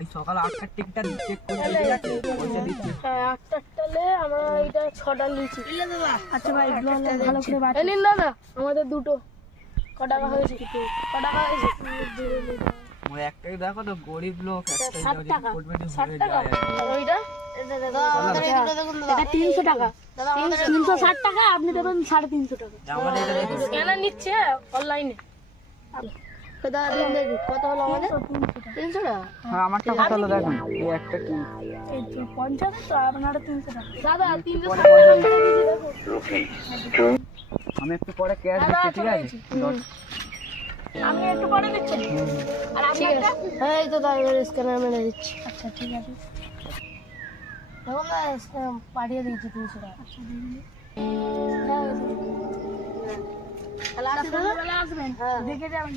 সকাল 8টার টিকিটটা চেক করে ঠিক আছে পয়সা দিচ্ছি। হ্যাঁ 8টার টালে আমরা এটা 6টা নিয়েছি। আচ্ছা ভাই ভালো করে বাঁচ নিন দাদা আমাদের দুটো ক টাকা হয়েছে ক টাকা হয়েছে মোর একটাই দেখো তো গরিব লোক একটাই 60 যদি টাকা কোট বেটি 60 হয়ে টাকা যায় আর ওইটা এটা 300 টাকা 360 টাকা আপনি দেবেন 350 টাকা আমাদের এটা দেখুন স্ক্যানার নিচ্ছে অনলাইনে দাদা দিন দেখি কত হলো আমাদের 300 টাকা হ্যাঁ আমারটা কত হলো দেখুন এই একটা কি এই তো 50 তো আপনারা 300 টাকা দাদা 360 টাকা দেখো আমি একটু পরে ক্যাশ দিচ্ছি ঠিক আছে আমি একটু পরে দিচ্ছি আর আপনি একটা হ্যাঁ এই তো দাদা স্ক্যানার মেরে দিচ্ছি আচ্ছা ঠিক আছে দেখুন না পাঠিয়ে দিয়েছি 300 টাকা আচ্ছা দিয়ে দিন তাহলে আসবেন দেখে যাবেন